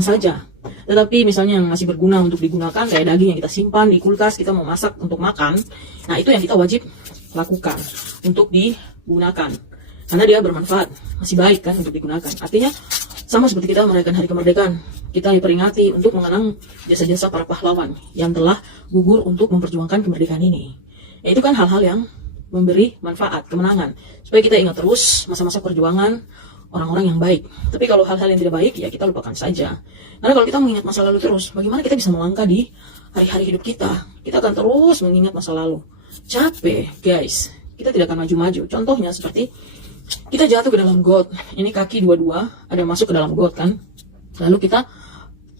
saja. Tetapi misalnya yang masih berguna untuk digunakan, kayak daging yang kita simpan di kulkas, kita mau masak untuk makan, nah itu yang kita wajib lakukan untuk digunakan. Karena dia bermanfaat, masih baik kan untuk digunakan. Artinya sama seperti kita merayakan hari kemerdekaan, kita diperingati untuk mengenang jasa-jasa para pahlawan yang telah gugur untuk memperjuangkan kemerdekaan ini. Ya, itu kan hal-hal yang memberi manfaat, kemenangan, supaya kita ingat terus masa-masa perjuangan orang-orang yang baik. Tapi kalau hal-hal yang tidak baik, ya kita lupakan saja. Karena kalau kita mengingat masa lalu terus, bagaimana kita bisa melangkah di hari-hari hidup kita? Kita akan terus mengingat masa lalu. Capek, guys. Kita tidak akan maju-maju. Contohnya seperti kita jatuh ke dalam got. Ini kaki dua-dua ada masuk ke dalam got kan. Lalu kita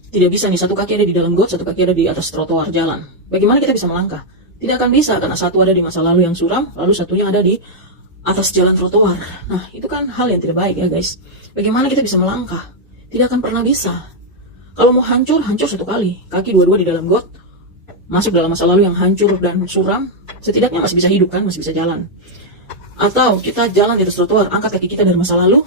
tidak bisa nih, satu kaki ada di dalam got, satu kaki ada di atas trotoar jalan. Bagaimana kita bisa melangkah? Tidak akan bisa, karena satu ada di masa lalu yang suram, lalu satunya ada di atas jalan trotoar. Nah, itu kan hal yang tidak baik ya guys. Bagaimana kita bisa melangkah? Tidak akan pernah bisa. Kalau mau hancur, hancur satu kali. Kaki dua-dua di dalam got, masuk dalam masa lalu yang hancur dan suram, setidaknya masih bisa hidup kan, masih bisa jalan. Atau kita jalan di atas trotoar, angkat kaki kita dari masa lalu,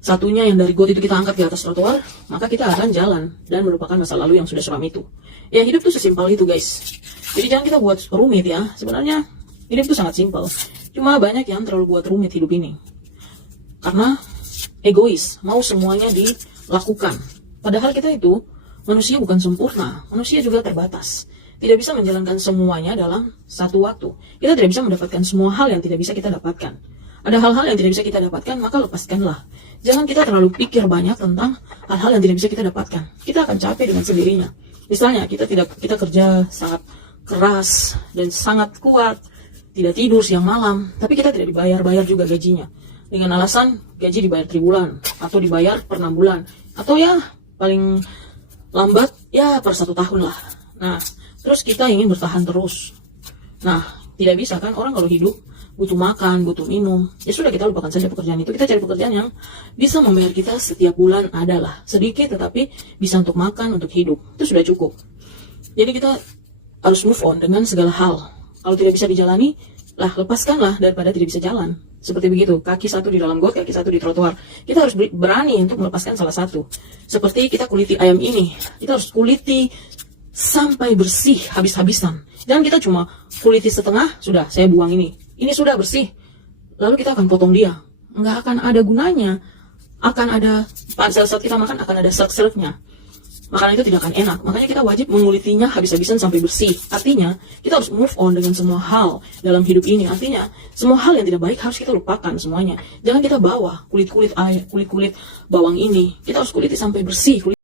satunya yang dari got itu kita angkat di atas trotoar, maka kita akan jalan dan melupakan masa lalu yang sudah suram itu. Ya, hidup tuh sesimpel itu guys. Jadi jangan kita buat rumit ya. Sebenarnya hidup itu sangat simpel. Cuma banyak yang terlalu buat rumit hidup ini. Karena egois, mau semuanya dilakukan. Padahal kita itu manusia bukan sempurna, manusia juga terbatas. Tidak bisa menjalankan semuanya dalam satu waktu. Kita tidak bisa mendapatkan semua hal yang tidak bisa kita dapatkan. Ada hal-hal yang tidak bisa kita dapatkan, maka lepaskanlah. Jangan kita terlalu pikir banyak tentang hal-hal yang tidak bisa kita dapatkan. Kita akan capek dengan sendirinya. Misalnya kita kerja sangat keras dan sangat kuat, tidak tidur siang malam, tapi kita tidak dibayar juga gajinya. Dengan alasan gaji dibayar tribulan, atau dibayar per 6 bulan, atau ya paling lambat ya per 1 tahun lah. Nah, terus kita ingin bertahan terus. Nah, tidak bisa kan, orang kalau hidup butuh makan, butuh minum. Ya sudah, kita lupakan saja pekerjaan itu. Kita cari pekerjaan yang bisa membayar kita setiap bulan, adalah sedikit tetapi bisa untuk makan, untuk hidup. Itu sudah cukup. Jadi kita harus move on dengan segala hal. Kalau tidak bisa dijalani, lepaskanlah daripada tidak bisa jalan. Seperti begitu, kaki satu di dalam got, kaki satu di trotoar. Kita harus berani untuk melepaskan salah satu. Seperti kita kuliti ayam ini, kita harus kuliti sampai bersih habis-habisan. Jangan kita cuma kuliti setengah, sudah saya buang ini sudah bersih, lalu kita akan potong dia. Nggak akan ada gunanya. Akan ada, pada saat kita makan akan ada serk-serknya. Makanan itu tidak akan enak. Makanya kita wajib mengulitinya habis-habisan sampai bersih. Artinya kita harus move on dengan semua hal dalam hidup ini. Artinya semua hal yang tidak baik harus kita lupakan semuanya. Jangan kita bawa kulit-kulit bawang ini, kita harus kuliti sampai bersih.